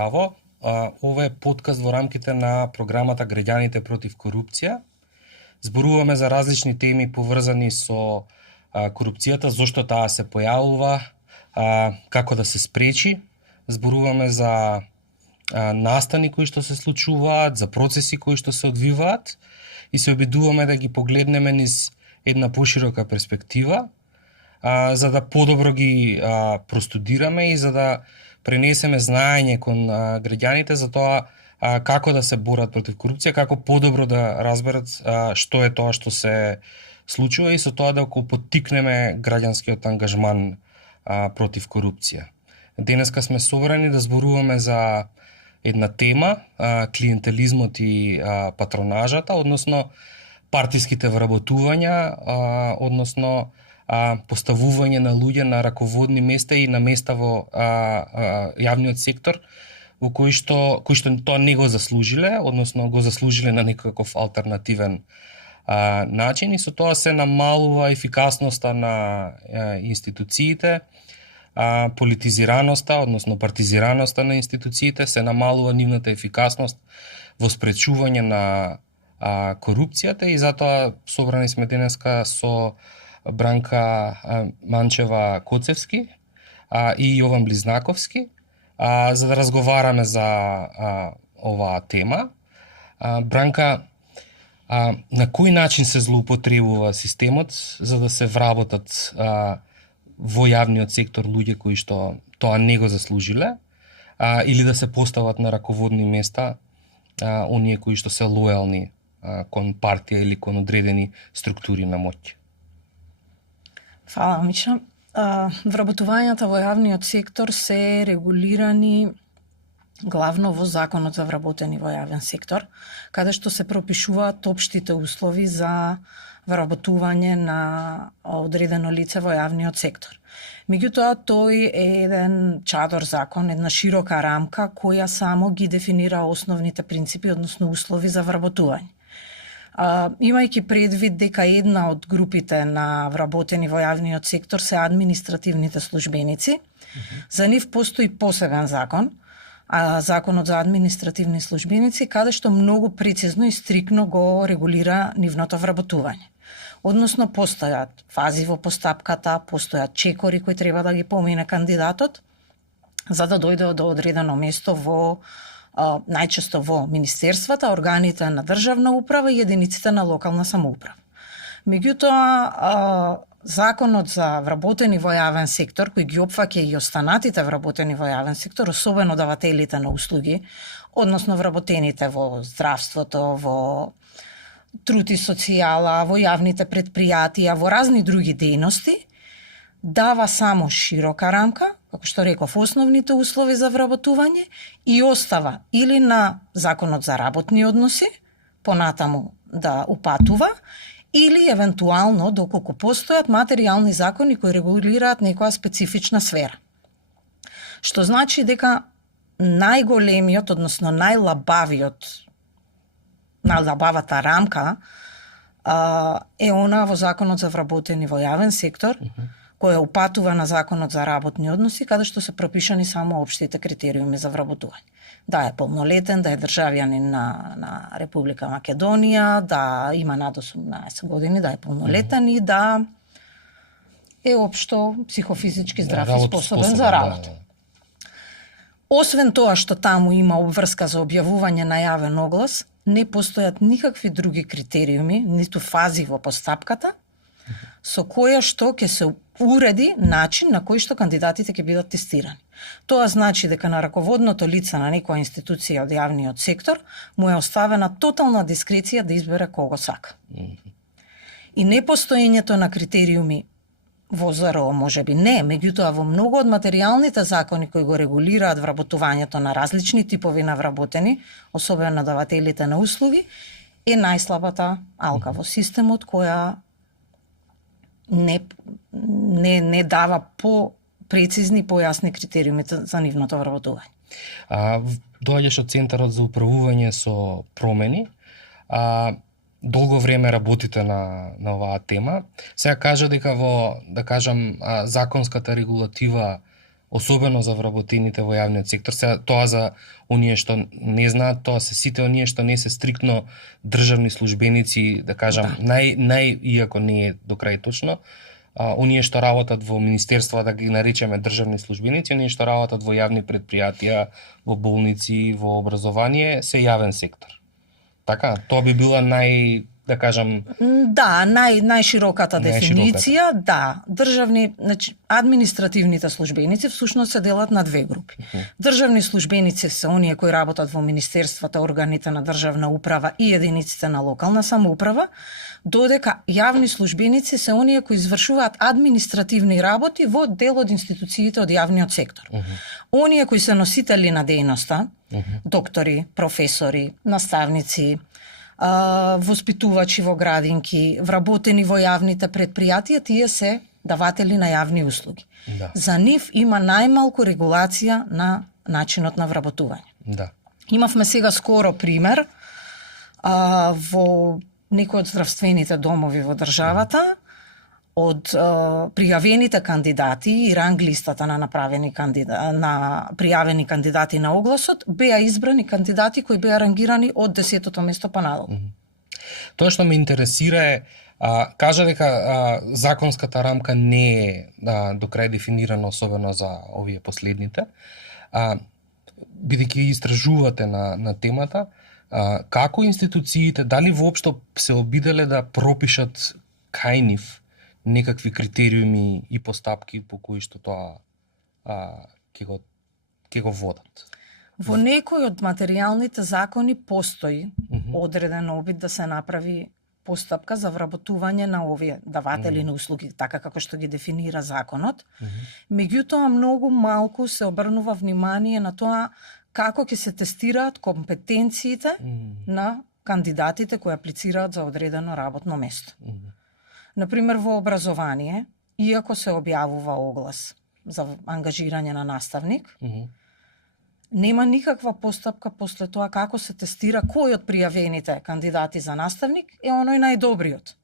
Здраво, ова е подкаст во рамките на програмата Граѓаните против корупција. Зборуваме за различни теми поврзани со корупцијата, зошто таа се појавува, како да се спречи. Зборуваме за настани кои што се случуваат, за процеси кои што се одвиваат и се обидуваме да ги погледнеме низ една поширока перспектива, за да подобро ги простудираме и за да пренесеме знаење кон граѓаните за тоа како да се борат против корупција, како подобро да разберат што е тоа што се случува и со тоа да го поттикнеме граѓанскиот ангажман против корупција. Денеска сме собрани да зборуваме за една тема, клиентелизмот и патронажата, односно партиските вработувања, односно поставување на луѓе на раководни места и на места во јавниот сектор во кои што тоа не го заслужиле, односно го заслужиле на некаков алтернативен начин и со тоа се намалува ефикасноста на институциите, политизираноста, односно партизираноста на институциите, се намалува нивната ефикасност во спречување на корупцијата и затоа собрани сме денеска со Бранка Манчева-Коцевски и Јован Близнаковски, за да разговараме за оваа тема. Бранка, на кој начин се злоупотребува системот за да се вработат во јавниот сектор луѓе кои што тоа не го заслужиле, или да се постават на раководни места оние кои што се лојални кон партија или кон одредени структури на моќ? Фала, Миша. Вработувањата во јавниот сектор се регулирани главно во Законот за вработени во јавен сектор, каде што се пропишуваат општите услови за вработување на одредено лице во јавниот сектор. Меѓутоа, тој е еден чадор закон, една широка рамка која само ги дефинира основните принципи, односно услови за вработување. Имајќи предвид дека една од групите на вработени во јавниот сектор се административните службеници, за нив постои посебен закон, Законот за административни службеници, каде што многу прецизно и стрикно го регулира нивното вработување. Односно, постојат фази во постапката, постојат чекори кои треба да ги помине кандидатот, за да дојде до одредено место во најчесто во министерствата, органите на државна управа и единиците на локална самоуправа. Меѓутоа, Законот за вработени во јавен сектор, кој ги опфаќа и останатите вработени во јавен сектор, особено давателите на услуги, односно вработените во здравството, во труд и социјала, во јавните предпријатија, во разни други дејности, дава само широка рамка, како што реков, основните услови за вработување и остава или на Законот за работни односи, понатаму да упатува, или евентуално, доколку постојат материјални закони кои регулираат некоја специфична сфера. Што значи дека најголемиот, односно најлабавата рамка е она во Законот за вработени во јавен сектор, која упатува на Законот за работни односи, каде што се пропишани само општите критериуми за вработување. Да е полнолетен, да е државјанин на Република Македонија, да има над 18 години, да е полнолетен и да е општо психофизички здрав и способен за работа. Освен тоа што таму има обврска за објавување на јавен оглас, не постојат никакви други критериуми, ниту фази во постапката, со која што ќе се уреди начин на кој што кандидатите ќе бидат тестирани. Тоа значи дека на раководното лице на некоја институција од јавниот сектор му е оставена тотална дискреција да избере кого сака. И непостоењето на критериуми во ЗРО можеби не, меѓутоа во многу од материјалните закони кои го регулираат вработувањето на различни типови на вработени, особено давателите на услуги, е најслабата алка во системот која не дава по-прецизни, појасни критериуми за нивното вработување. Доаѓаш од Центарот за управување со промени. Долго време работите на оваа тема. Сега кажа дека во, да кажам, законската регулатива особено за вработените во јавниот сектор. Сега тоа за оние што не знаат, тоа се сите оние што не се стриктно државни службеници, да кажам, иако не е до крај точно, оние што работат во министерства, да ги наречеме државни службеници, оние што работат во јавни предпријатија, во болници, во образование, се јавен сектор. Така, тоа би била да кажам... Да, најшироката дефиниција, да. Државни, значи, административните службеници всушност се делат на две групи. Државни службеници се оние кои работат во министерствата, органите на државна управа и единиците на локална самоуправа, додека јавни службеници се оние кои извршуваат административни работи во дел од институциите од јавниот сектор. Оние кои се носители на дејноста, доктори, професори, наставници, воспитувачи во градинки, вработени во јавните предпријатија, тие се даватели на јавни услуги. Да. За нив има најмалку регулација на начинот на вработување. Да. Имавме сега скоро пример во некои од здравствените домови во државата, од пријавените кандидати и ранг листата на пријавени кандидати на огласот, беа избрани кандидати кои беа рангирани од 10-то место па надолу. Тоа што ме интересира е, кажа дека законската рамка не е до крај дефинирана, особено за овие последните. Бидејќи истражувате на темата, како институциите, дали воопшто се обиделе да пропишат кај нив некакви критериуми и постапки по кои што тоа ќе го водат? Во некои од материјалните закони постои одреден обид да се направи постапка за вработување на овие даватели на услуги, така како што ги дефинира законот. Меѓутоа, многу малку се обрнува внимание на тоа како ќе се тестираат компетенциите на кандидатите кои аплицираат за одредено работно место. Например, во образование, иако се објавува оглас за ангажирање на наставник, нема никаква постапка после тоа како се тестира кој од пријавените кандидати за наставник е оној најдобриот.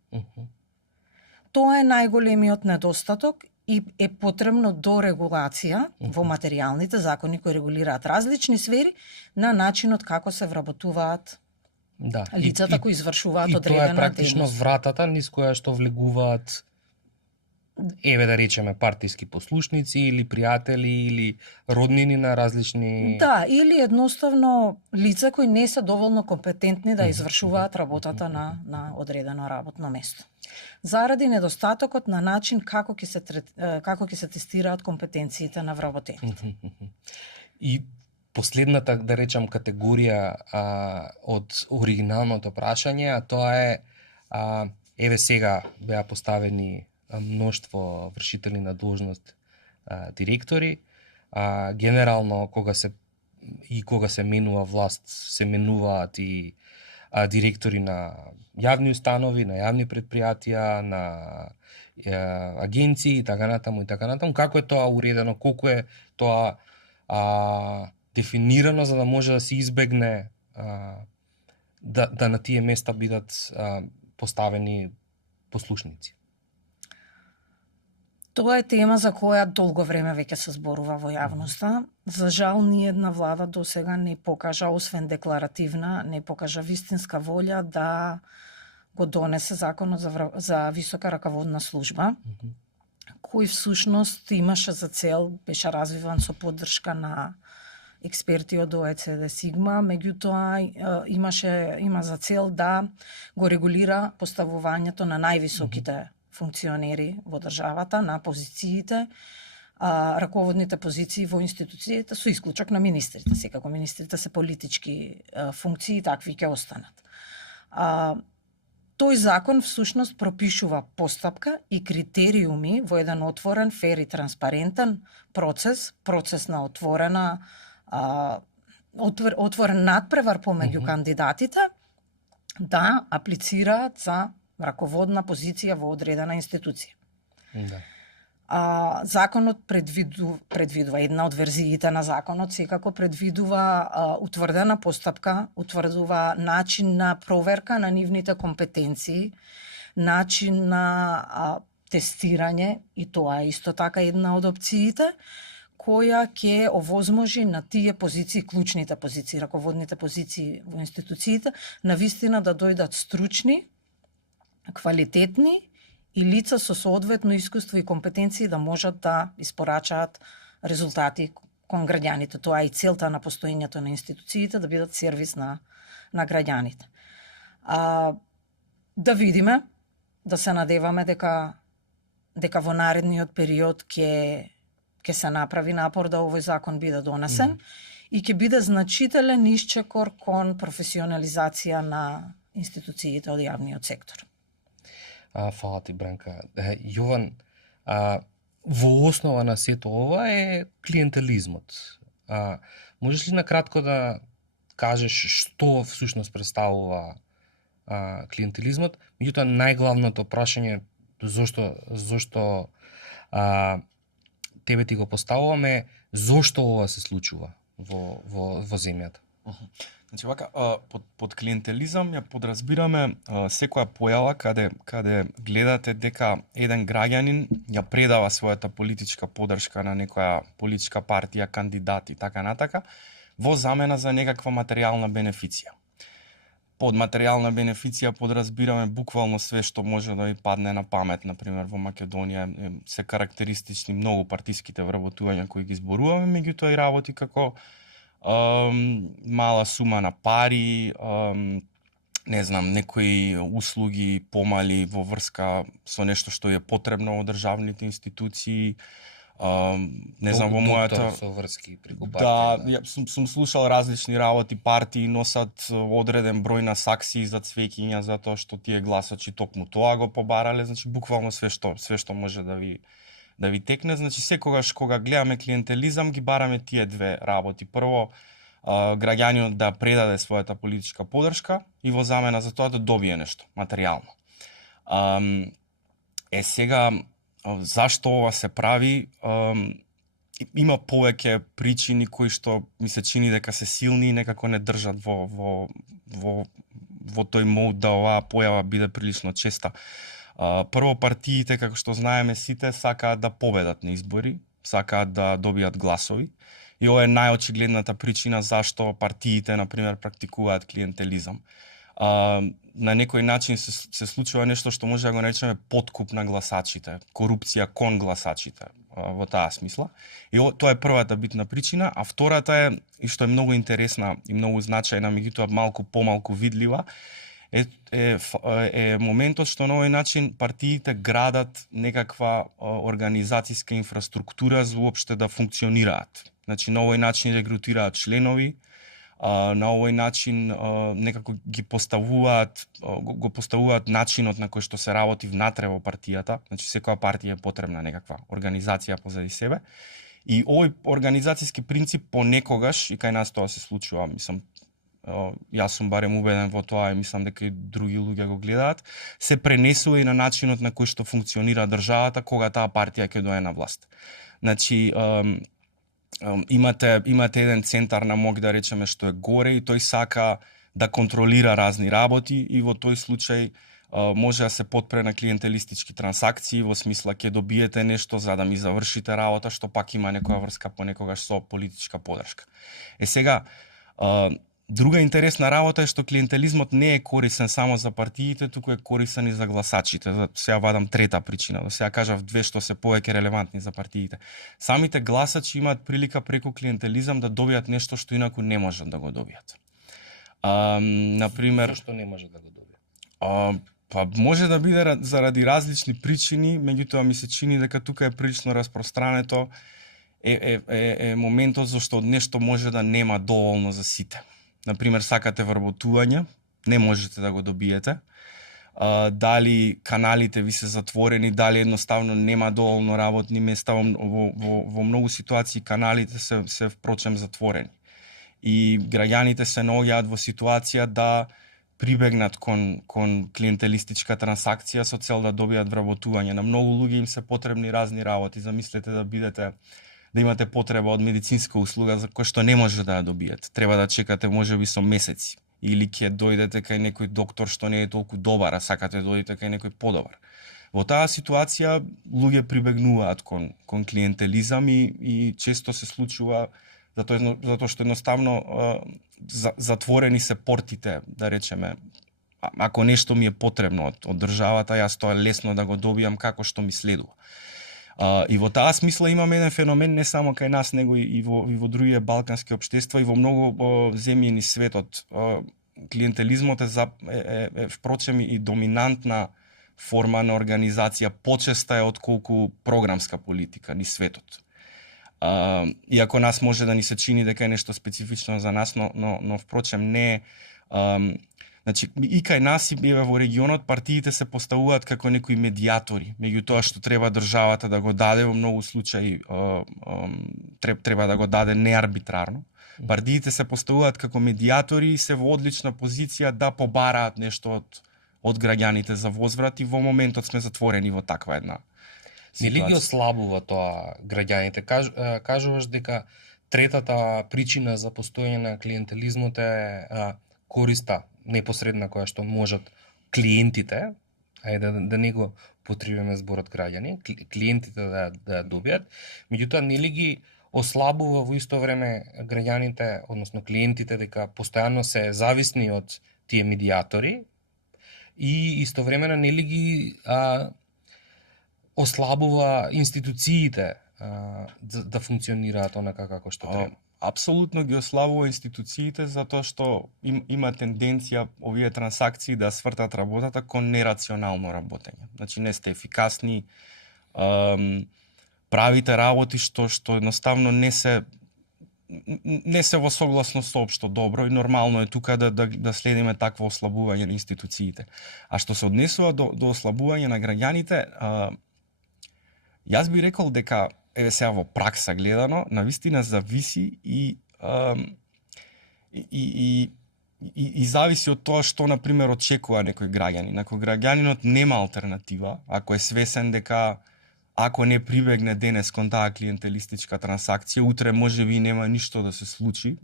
Тоа е најголемиот недостаток и е потребно дорегулација во материјалните закони кои регулираат различни сфери на начинот како се вработуваат лицата кои извршуваат одредена И тоа дејност. е практично вратата низ која што влегуваат, да речеме, партиски послушници или пријатели или роднини на различни... Да, или едноставно лица кои не се доволно компетентни да извршуваат работата на одредено работно место. Заради недостатокот на начин како ќе се тестираат компетенциите на вработените. И последната, да речам, категорија од оригиналното прашање, тоа е, еве сега беа поставени мноштво вршители на должност директори. Генерално, кога се менува власт, се менуваат и директори на јавни установи, на јавни предпријатија, на агенции и така натаму. Како е тоа уредено, колку е тоа дефинирано за да може да се избегне да на тие места бидат поставени послушници? Тоа е тема за која долго време веќе се зборува во јавноста. За жал, ниедна влада до сега не покажа, освен декларативна, не покажа вистинска волја да го донесе законот за висока раководна служба, кој всушност имаше за цел, беше развиван со поддршка на експерти од ОЕЦД Сигма, меѓутоа има за цел да го регулира поставувањето на највисоките функционери во државата, на позициите, раководните позиции во институциите, со исклучок на министрите. Секако министрите се политички функции и такви ќе останат. Тој закон всушност пропишува постапка и критериуми во еден отворен, фер и транспарентен процес на отворен надпревар помеѓу кандидатите да аплицираат за раководна позиција во одредена институција. Да. Законот предвидува една од верзиите на законот секако предвидува утврдена постапка, утврдува начин на проверка на нивните компетенции, начин на тестирање, и тоа е исто така една од опциите, која ќе овозможи на тие позиции, клучните позиции, раководните позиции во институциите, навистина да дојдат стручни, квалитетни и лица со соодветно искуство и компетенции да можат да испорачаат резултати кон граѓаните. Тоа е и целта на постоењето на институциите, да бидат сервис на граѓаните. Да видиме, да се надеваме дека во наредниот период ќе се направи напор да овој закон биде донесен и ќе биде значителен исчекор кон професионализација на институциите од јавниот сектор. Фала ти, Бранка. Јован, во основа на сето ова е клиентелизмот. Можеш ли накратко да кажеш што всушност представува клиентелизмот? Меѓутоа, најглавното прашање зошто тебе ти го поставуваме, зошто ова се случува во земјата? Значи вака, под клиентелизам ја подразбираме секоја појава каде гледате дека еден граѓанин ја предава својата политичка поддршка на некоја политичка партија, кандидат и така натака, во замена за некаква материјална бенефиција. Под материјална бенефиција подразбираме буквално све што може да ви падне на памет. Например, во Македонија се карактеристични многу партиските вработувања кои ги зборуваме, меѓутоа и работи како мала сума на пари, не знам, некои услуги помали во врска со нешто што е потребно од државните институции, не знам, во мојата со врски преку да, партија. сум слушал различни работи, партии носат одреден број на саксии за цвеќиња затоа што тие гласачи токму тоа го побарале, значи буквално све што може да ви текне. Значи секогаш кога гледаме клиентелизам ги бараме тие две работи. Прво, граѓанинот да предаде својата политичка поддршка и во замена за тоа да добие нешто материјално. Сега зашто ова се прави? Има повеќе причини кои што ми се чини дека се силни и некако не држат во тој мод да оваа појава биде прилично честа. Прво, партиите, како што знаеме сите, сакаат да победат на избори, сакаат да добијат гласови. И ова е најочигледната причина зашто партиите, например, практикуваат клиентелизам. На некој начин се случува нешто што може да го наречеме подкуп на гласачите, корупција кон гласачите, во таа смисла. И тоа е првата битна причина, а втората е, и што е многу интересна и многу значајна, меѓутоа малку помалку видлива, е моментот што на овој начин партиите градат некаква организацијска инфраструктура за уопште да функционираат. Значи на овој начин регрутираат членови, на овој начин некако ги го поставуваат начинот на кој што се работи внатре во партијата. Значи секоја партија е потребна некаква организација позади себе. И овој организацијски принцип понекогаш, и кај нас тоа се случува, мислам, јас сум барем убеден во тоа и мислам дека и други луѓе го гледаат, се пренесува и на начинот на кој што функционира државата кога таа партија ќе дое на власт. Значи, имате еден центар на мок, да речеме, што е горе и тој сака да контролира разни работи и во тој случај може да се потпре на клиентелистички трансакции, во смисла ќе добиете нешто за да ми завршите работа, што пак има некоја врска понекогаш со политичка поддршка. Сега, друга интересна работа е што клиентелизмот не е корисен само за партиите, туку е корисен и за гласачите. Сега вадам трета причина, да сега кажав две што се повеќе релевантни за партиите. Самите гласачи имаат прилика преку клиентелизам да добијат нешто што инаку не можат да го добијат. Например, Зошто не може да го добие? Па може да биде заради различни причини, меѓутоа ми се чини дека тука е прилично распространето е моментот зашто нешто може да нема доволно за сите. Например, сакате вработување, не можете да го добиете. Дали каналите ви се затворени, дали едноставно нема доволно работни места, во многу ситуации каналите се впрочем затворени. И граѓаните се наоѓаат во ситуација да прибегнат кон клиентелистичка трансакција со цел да добијат вработување. На многу луѓе им се потребни разни работи. Замислете да имате потреба од медицинска услуга за која што не може да ја добиете. Треба да чекате можеби со месеци. Или ќе дојдете кај некој доктор што не е толку добар, а сакате да дојдете кај некој подобар. Во таа ситуација луѓе прибегнуваат кон клиентелизам и често се случува затоа што едноставно затворени се портите, да речеме. Ако нешто ми е потребно од државата, јас тоа лесно да го добијам како што ми следува. И во таа смисла имаме еден феномен не само кај нас, него и во другите балкански општества и во многу земји низ светот. Клиентелизмот е впрочем и доминантна форма на организација, почеста е отколку програмска политика низ светот. Иако нас може да ни се чини дека е нешто специфично за нас, но впрочем не е. Значи, и кај нас и во регионот партиите се поставуваат како некои медиатори, меѓу тоа што треба државата да го даде во многу случаи, треба да го даде неарбитрарно. Партиите се поставуваат како медиатори и се во одлична позиција да побараат нешто од граѓаните за возврат и во моментот сме затворени во таква една Не ли ги ситуација. ослабува тоа граѓаните? Кажуваш дека третата причина за постоење на клиентелизмот е користа непосредна која што можат клиентите, ајде да не го потребиме зборот граѓани, клиентите да ја добијат, меѓутоа нели ги ослабува во исто време граѓаните, односно клиентите, дека постојано се зависни од тие медиатори и истовремено нели ги ослабува институциите да функционираат онака како што треба. Апсолутно ги ослабува институциите затоа што има тенденција овие трансакции да свртат работата кон нерационално работење. Значи не сте ефикасни, правите работи што едноставно не се во согласност со општо добро и нормално е тука да следиме такво ослабување на институциите. А што се однесува до ослабување на граѓаните, јас би рекол дека еве сега во пракса гледано, навистина зависи и зависи од тоа што на пример очекува некој граѓанин. Ако граѓанинот нема алтернатива, ако е свесен дека ако не прибегне денес кон таа клиентелистичка трансакција, утре можеби нема ништо да се случи,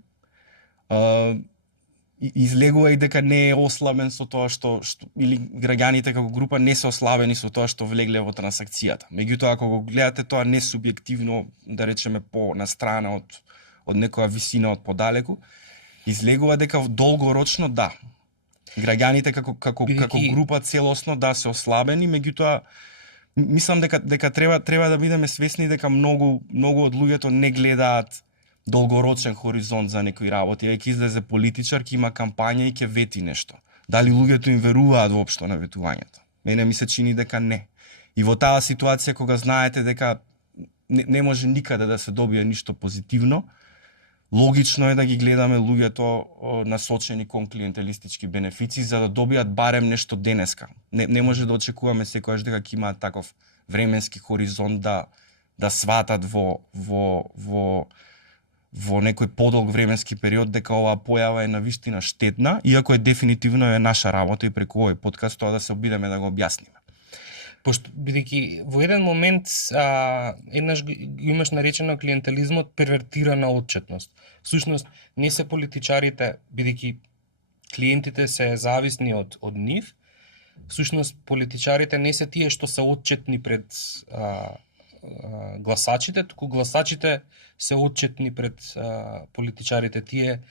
излегува и дека не е ослабен со тоа што или граѓаните како група не се ослабени со тоа што влегле во трансакцијата. Меѓутоа ако го гледате тоа не субјективно, да речеме по настрана од некоја висина од подалеку, излегува дека долгорочно да. Граѓаните како група целосно да се ослабени, меѓутоа мислам дека треба да бидеме свесни дека многу од луѓето не гледаат долгорочен хоризонт за некои работи. Ќе излезе политичар, ќе има кампања и ќе вети нешто. Дали луѓето им веруваат воопшто на ветувањето? Мене ми се чини дека не. И во таа ситуација кога знаете дека не може никаде да се добие ништо позитивно, логично е да ги гледаме луѓето насочени кон клиентелистички бенефици за да добијат барем нешто денеска. Не може да очекуваме секогаш дека ќе имаат таков временски хоризонт да сватат во некој подолг временски период дека оваа појава е навистина штетна, иако е дефинитивно е наша работа и преку овој подкаст тоа да се обидеме да го објасниме. Пошто бидејќи во еден момент еднаш имаш наречено клиентелизмот первертирана отчетност. Всушност не се политичарите, бидејќи клиентите се зависни од нив, всушност политичарите не се тие што се отчетни пред гласачите, туку гласачите се отчетни пред политичарите. Тие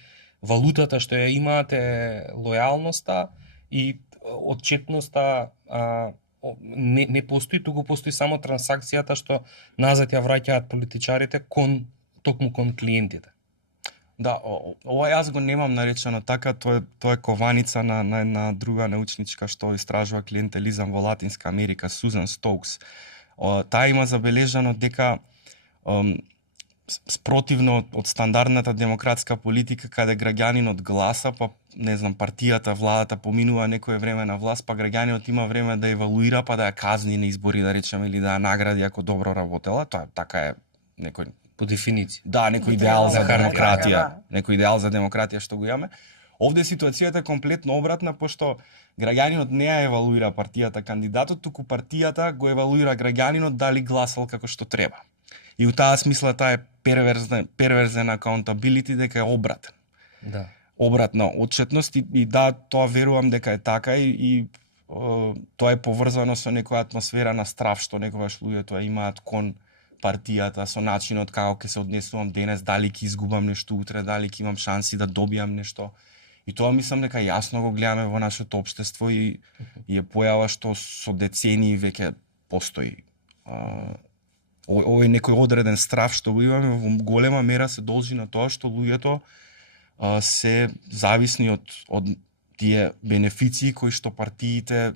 валутата што ја имаат е лојалноста и отчетноста не постои, туку постои само трансакцијата што назад ја враќаат политичарите токму кон клиентите. Да, ова јас го немам наречено така, тоа е кованица на една друга научничка што истражува клиентелизам во Латинска Америка, Сузан Стоукс. Таа има забележано дека спротивно од стандардната демократска политика каде граѓанинот гласа, па не знам, партијата, владата поминува некое време на власт, па граѓанинот има време да евалуира, па да ја казни на избори, да речеме, или да ја награди ако добро работела. Тоа така е некој по дефиниција. Да, некој идеал за демократија, да. некој идеал за демократија што го имаме. Овде ситуацијата е комплетно обратна, пошто граѓанинот не ја евалуира партијата кандидатот, туку партијата го евалуира граѓанинот дали гласал како што треба. И у таа смисла таа е перверзен accountability, дека е обратен. Да. Обратна отчетност и да, тоа верувам дека е така и тоа е поврзано со некоја атмосфера на страв што некогаш луѓето ја имаат кон партијата, со начинот како ќе се однесувам денес, дали ќе изгубам нешто утре, дали ќе имам шанси да добијам нешто. И тоа мислам дека јасно го гледаме во нашето општество и е појава што со децении веќе постои. Овој некој одреден страв што го имаме во голема мера се должи на тоа што луѓето се зависни од тие бенефиции кои што партиите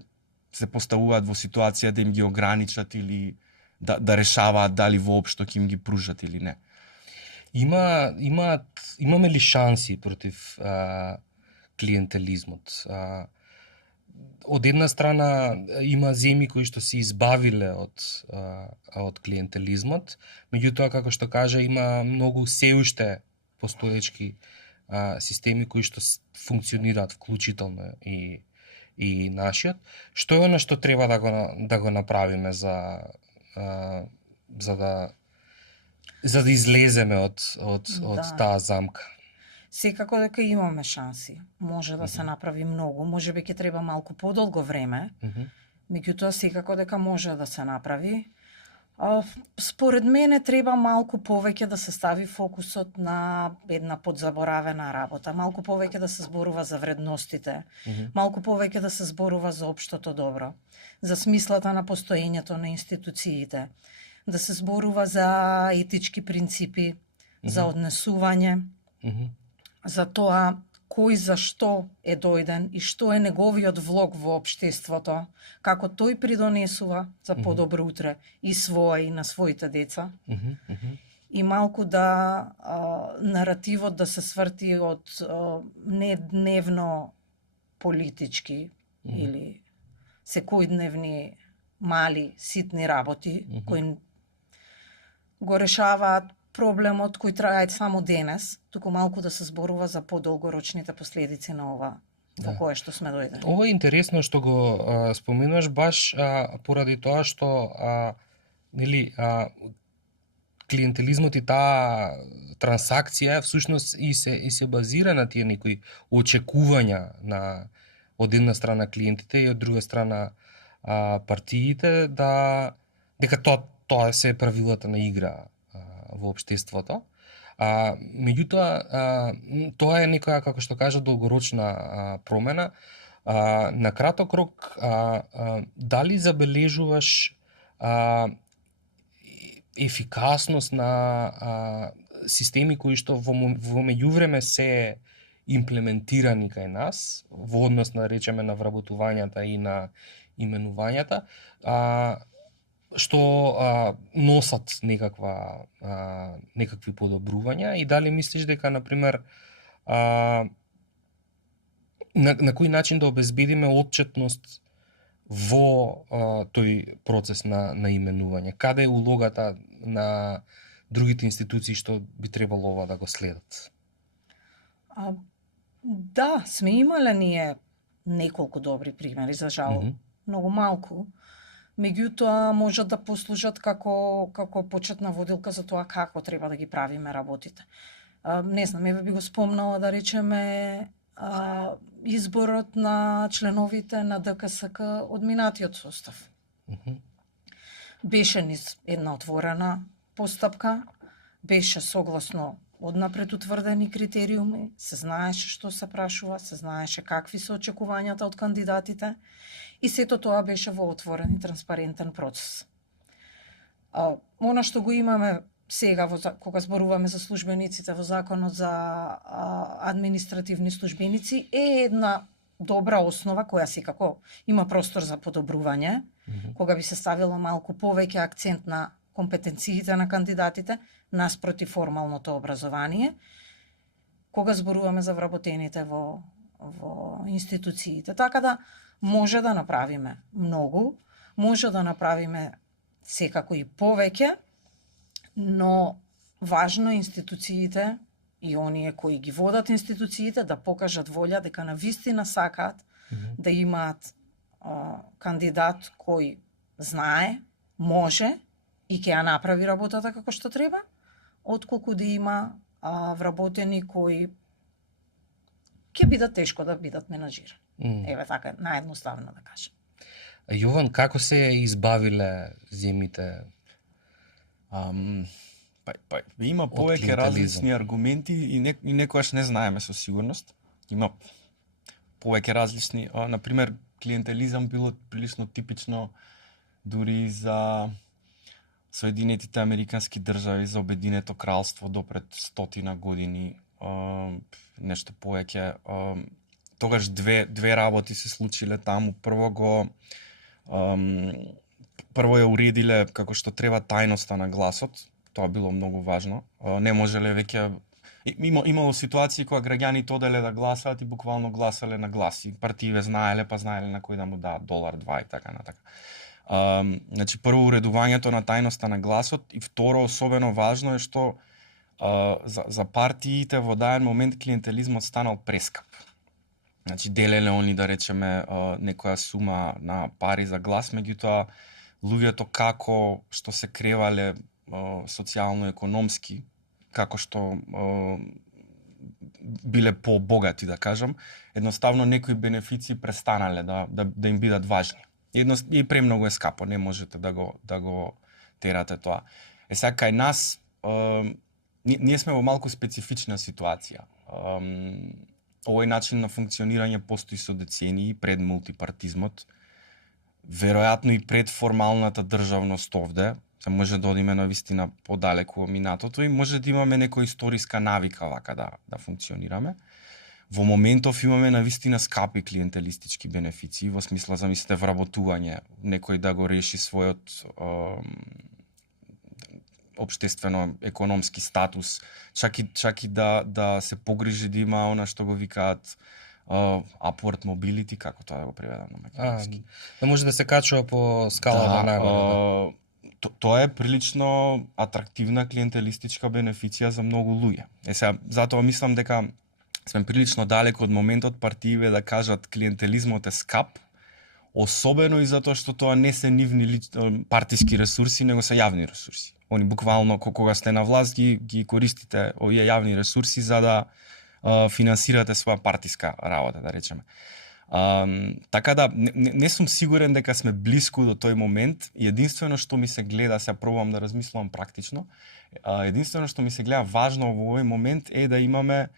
се поставуваат во ситуација да им ги ограничат или да решаваат дали воопшто ќе им ги пружат или не. Имаме ли шанси против клиентелизмот? Од една страна има земји кои што се избавиле од клиентелизмот, меѓутоа како што кажа има многу се уште постоечки системи кои што функционираат вклучително и нашиот. Што е она што треба да го направиме за да излеземе од таа замка? Секако дека имаме шанси. Може да се направи многу, можеби ќе треба малку подолго време, меѓутоа секако дека може да се направи. Според мене треба малку повеќе да се стави фокусот на една подзаборавена работа, малку повеќе да се зборува за вредностите, малку повеќе да се зборува за општото добро, за смислата на постоењето на институциите, да се зборува за етички принципи, за однесување, за тоа кој за што е дојден и што е неговиот влог во општеството, како тој придонесува за подобро утре и своја и на своите деца. И малку да наративот да се сврти од не дневно политички или секојдневни мали ситни работи кои го решаваат проблемот кој трае само денес, туку малку да се зборува за подолгорочните последици на ова во кое што сме дојдени. Ова е интересно што го споменуваш баш поради тоа што клиентелизмот и таа трансакција всушност и се базира на тие некои очекувања на од една страна клиентите и од друга страна партиите дека тоа се правилата на игра во општеството. Меѓутоа, тоа е некоја, како што кажа, долгорочна промена. На краток рок, дали забележуваш ефикасност на системи кои што во меѓувреме се имплементирани кај нас, во однос на, речеме, на вработувањата и на именувањата, што носат некакви подобрувања и дали мислиш дека, например, на кој начин да обезбедиме отчетност во тој процес на именување? Каде е улогата на другите институции што би требало ова да го следат? Да, сме имале ние неколку добри примери, за жал, многу малку. Меѓутоа можат да послужат како почетна водилка за тоа како треба да ги правиме работите. Не знам, еве би го спомнала да речеме изборот на членовите на ДКСК од минатиот состав. Беше низ една отворена постапка, беше согласно однапред утврдени критериуми, се знаеше што се прашува, се знаеше какви се очекувањата од кандидатите и сето тоа беше во отворен и транспарентен процес. Она што го имаме сега кога зборуваме за службениците во Законот за административни службеници е една добра основа која секако има простор за подобрување, кога би се ставило малку повеќе акцент на компетенциите на кандидатите наспроти формалното образование, кога зборуваме за вработените во институциите. Така да може да направиме многу, може да направиме секако и повеќе, но важно е институциите и оние кои ги водат институциите да покажат волја дека навистина сакаат да имаат кандидат кој знае, може и ќе ја направи работата како што треба, отколку да има вработени кои ќе бидат тешко да бидат менаџирани. Еве така, наједноставно да кажем. Јован, како се избавиле земите? Има повеќе клиентелизам. различни аргументи и некогаш не знаеме со сигурност. Има повеќе различни, например, клиентелизам било прилично типично дури за Соединетите Американски држави, за Обединето кралство до пред 100 години, нешто повеќе. Тогаш две работи се случиле таму. Прво ја уредиле како што треба тајноста на гласот. Тоа било многу важно. Не можеле веќе имало ситуации кога граѓаните оделе да гласаат и буквално гласале на глас. И партиите знаеле, па знаеле на кој да му дадат $1, $2 и така натака. Значи, прво уредувањето на тајноста на гласот и второ, особено важно е што за партиите во даден момент клиентелизмот станал прескап. Значи, делеле они, да речеме, некоја сума на пари за глас, меѓутоа луѓето како што се кревале социјално-економски, како што биле побогати, да кажам, едноставно некои бенефиции престанале да им бидат важни. И премногу е скапо, не можете да го терате тоа. Сега кај нас ние сме во малку специфична ситуација. Овој начин на функционирање постои со децении пред мултипартизмот, веројатно и пред формалната државност овде. Се може да одиме на вистина подалеку во минатото и може да имаме некоја историска навика вака да функционираме. Во моментов имаме на вистина скапи клиентелистички бенефиции, во смисла, замислите, вработување, некој да го реши својот општествено-економски статус, чак и да се погрижи да има она што го викаат upward mobility, како тоа да го преведам на македонски. Да може да се качува по скалата нагоре. Тоа е прилично атрактивна клиентелистичка бенефиција за многу луѓе. Сега, затоа мислам дека сме прилично далеко од моментот партиите да кажат клиентелизмот е скап, особено и затоа што тоа не се нивни партиски ресурси, него се јавни ресурси. Они буквално кога сте на власт ги користите овие јавни ресурси за да финансирате своја партиска работа, да речеме. Така да не сум сигурен дека сме блиску до тој момент и единствено што ми се гледа, сега пробувам да размислувам практично, единствено што ми се гледа важно во овој момент е да имаме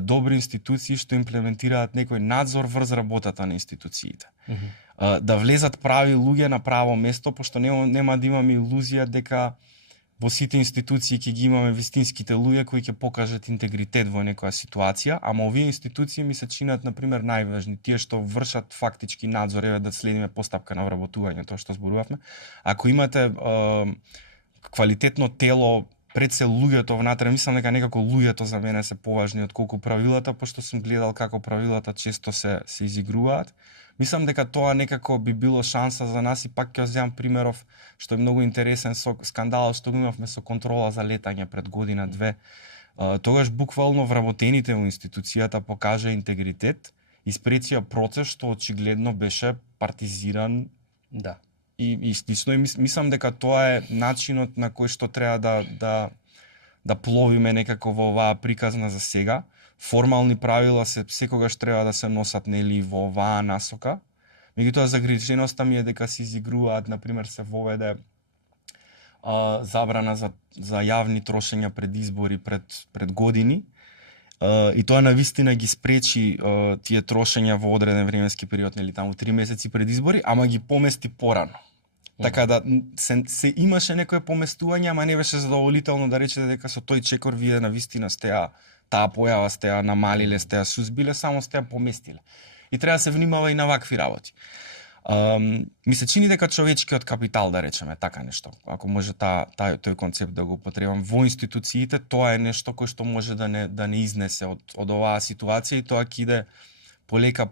добри институции што имплементираат некој надзор врз работата на институциите. Да влезат прави луѓе на право место, пошто нема да имаме илузија дека во сите институции ќе ги имаме вистинските луѓе кои ќе покажат интегритет во некоја ситуација, ама овие институции ми се чинат, например, најважни, тие што вршат фактички надзор, еве да следиме постапка на вработување, тоа што зборувавме. Ако имате квалитетно тело, пред се луѓето внатре, мислам дека некако луѓето за мене се поважни отколку правилата, пошто сум гледал како правилата често се изигруваат. Мислам дека тоа некако би било шанса за нас и пак ќе земам примеров што е многу интересен со скандалот што го имавме со контрола за летање пред година-две. Тогаш буквално вработените во институцијата покажа интегритет и спречија процес што очигледно беше партизиран. Да. И слично, и мислам дека тоа е начинот на кој што треба да пловиме некако во оваа приказна за сега. Формални правила секогаш треба да се носат нели во оваа насока. Меѓутоа загриженоста ми е дека се изигруваат, например, се воведе забрана за јавни трошења пред избори пред години. И тоа навистина ги спречи тие трошења во одреден временски период, нели таму 3 месеци пред избори, ама ги помести порано. Така да се имаше некое поместување, ама не беше задоволително да речете дека со тој чекор вие навистина сте таа појава сте ја намалиле, сте ја сузбиле, само сте ја поместиле. И треба да се внимава и на вакви работи. Ми се чини дека човечкиот капитал, да речеме, така нешто, ако може тој концепт да го употребам во институциите, тоа е нешто кој што може да не изнесе од оваа ситуација и тоа ќе иде полека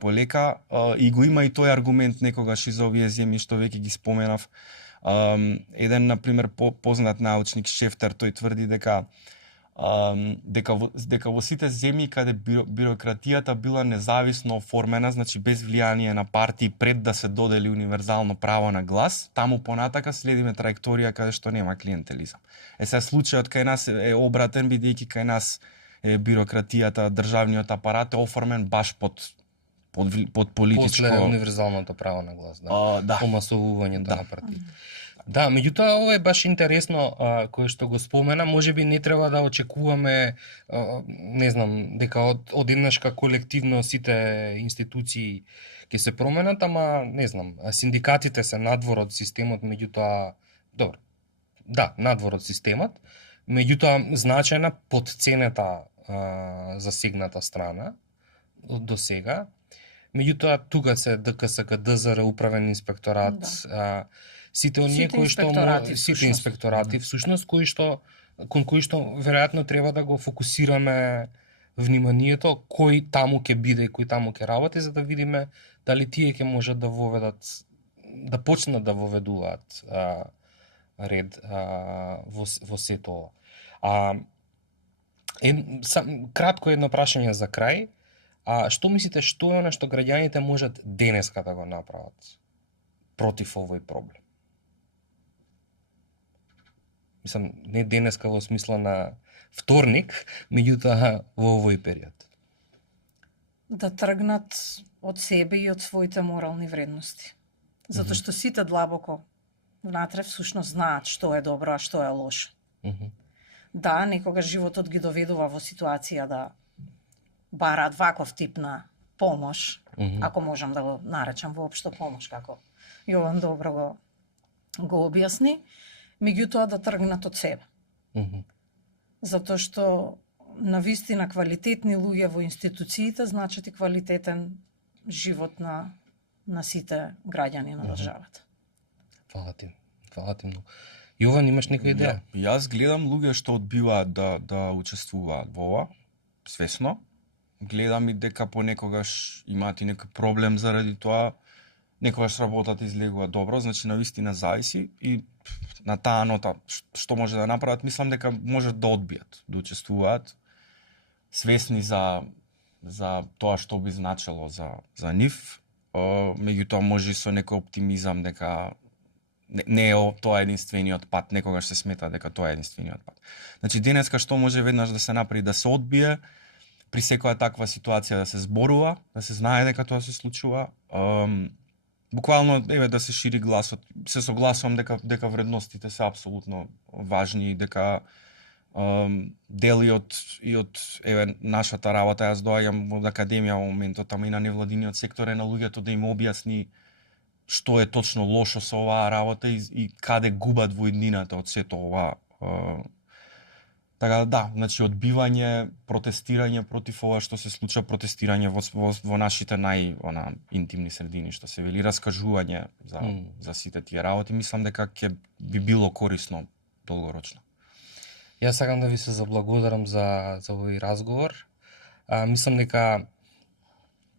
и го има и тој аргумент некогаш и за овие земји што веќе ги споменав. Еден, например, познат научник Шефтер, тој тврди дека во сите земји каде бирократијата била независно оформена, значи без влијание на партии пред да се додели универзално право на глас, таму понатака следиме траекторија каде што нема клиентелизам. Сега случајот кај нас е обратен, бидејќи кај нас бирократијата, државниот апарат е оформен баш под под политичко. После универзалното право на глас, да. Да. Омасовувањето Да. на партии. Да, меѓутоа ова е баш интересно кое што го спомена, можеби не треба да очекуваме не знам, дека одеднашка колективно сите институции ќе се променат, ама не знам, синдикатите се надвор од системот, меѓутоа добро. Да, надвор од системот, меѓутоа значајна подценета засегната страна до сега. Меѓутоа тука се ДКСК, ДЗР, управен инспекторат, сите оние Сите кои што инспекторати, сите всушност. инспекторати всушност кон кои што веројатно треба да го фокусираме вниманието кој таму ќе биде и кој таму ќе работи, за да видиме дали тие ќе можат да воведат, да почнат да воведуваат ред во сето ова. Кратко едно прашање за крај. Што мислите, што е она што граѓаните можат денеска да го направат против овој проблем? Мислам, не денеска во смисла на вторник, меѓутоа во овој период. Да тргнат од себе и од своите морални вредности. Затоа што сите длабоко внатре всушност знаат што е добро, а што е лошо. Да, некогаш животот ги доведува во ситуација да бараат ваков тип на помош, ако можам да го наречам воопшто помош, како Јован добро го објасни, меѓутоа да тргнат од себе. Затоа што на вистина квалитетни луѓе во институциите значат и квалитетен живот на сите граѓани на државата. Фала ти многу. Јован, имаш некоја идеја? Јас гледам луѓе што одбиваат да учествуваат во ова, свесно. Гледам и дека понекогаш имаат и некој проблем заради тоа, некогаш работата излегува добро, значи на вистина зависи и на таа нота што може да направат, мислам дека можат да одбијат да учествуваат, свесни за тоа што би значело за нив, меѓутоа може и со некој оптимизам дека не е тоа единствениот пат, некогаш се смета дека тоа е единствениот пат. Значи денеска што може веднаш да се направи, да се одбие, при секоја таква ситуација да се зборува, да се знае дека тоа се случува, буквално да се шири гласот. Се согласувам дека вредностите се апсолутно важни и дека дел и од нашата работа, јас доаѓам од академија во моментот, ама и на невладиниот сектор е на луѓето да им објасни што е точно лошо со оваа работа и каде губат во иднината од сето ова. Така да, значи одбивање, протестирање против ова што се случува, протестирање во нашите интимни средини, што се вели, раскажување за сите тие работи, мислам дека ќе би било корисно долгорочно. Јас сакам да ви се заблагодарам за овој разговор. Мислам дека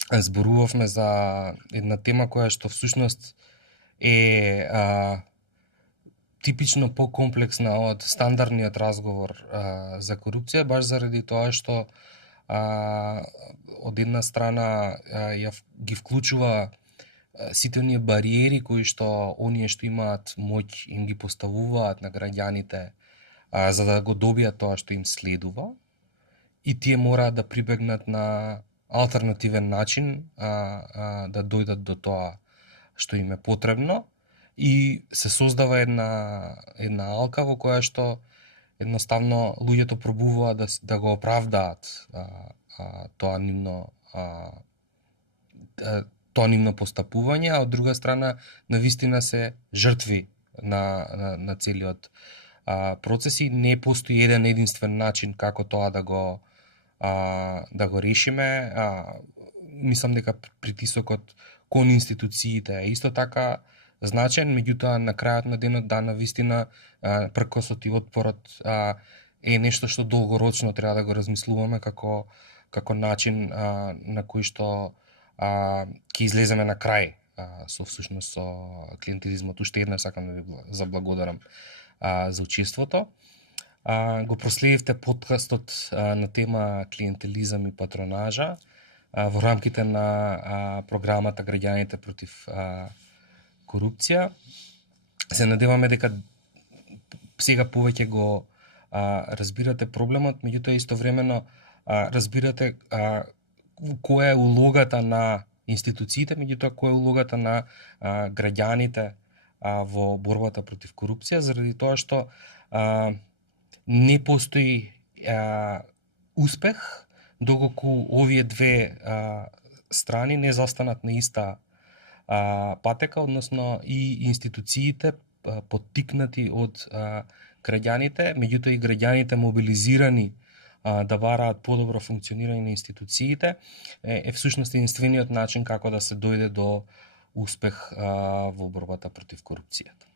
зборувавме за една тема која што всушност е типично покомплексна од стандардниот разговор за корупција, баш заради тоа што од една страна ги вклучува сите оние бариери кои што оние што имаат моќ им ги поставуваат на граѓаните за да го добијат тоа што им следува, и тие мораат да прибегнат на алтернативен начин да дојдат до тоа што им е потребно, и се создава една алка во која што едноставно луѓето пробуваат да го оправдаат тоа нивно постапување, а од друга страна навистина се жртви на целиот процес и не постои еден единствен начин како тоа да го решиме. Мислам дека притисокот кон институциите е исто така значен, меѓутоа на крајот на денот навистина пркосот и отпорот е нешто што долгорочно треба да го размислуваме како начин на кој што ќе излеземе на крај со всушност со клиентелизмот. Уште еднаш сакам да ви заблагодарам за учеството. Го проследивте подкастот на тема клиентелизам и патронажа во рамките на програмата Граѓаните против корупција. Се надеваме дека сега повеќе го разбирате проблемот, меѓутоа истовремено разбирате која е улогата на институциите, меѓутоа која е улогата на граѓаните во борбата против корупција, заради тоа што не постои успех доколку овие две страни не застанат на иста патека, односно и институциите поттикнати од граѓаните, меѓутоа и граѓаните мобилизирани да бараат подобро функционирање на институциите, е всушност единствениот начин како да се дојде до успех во борбата против корупцијата.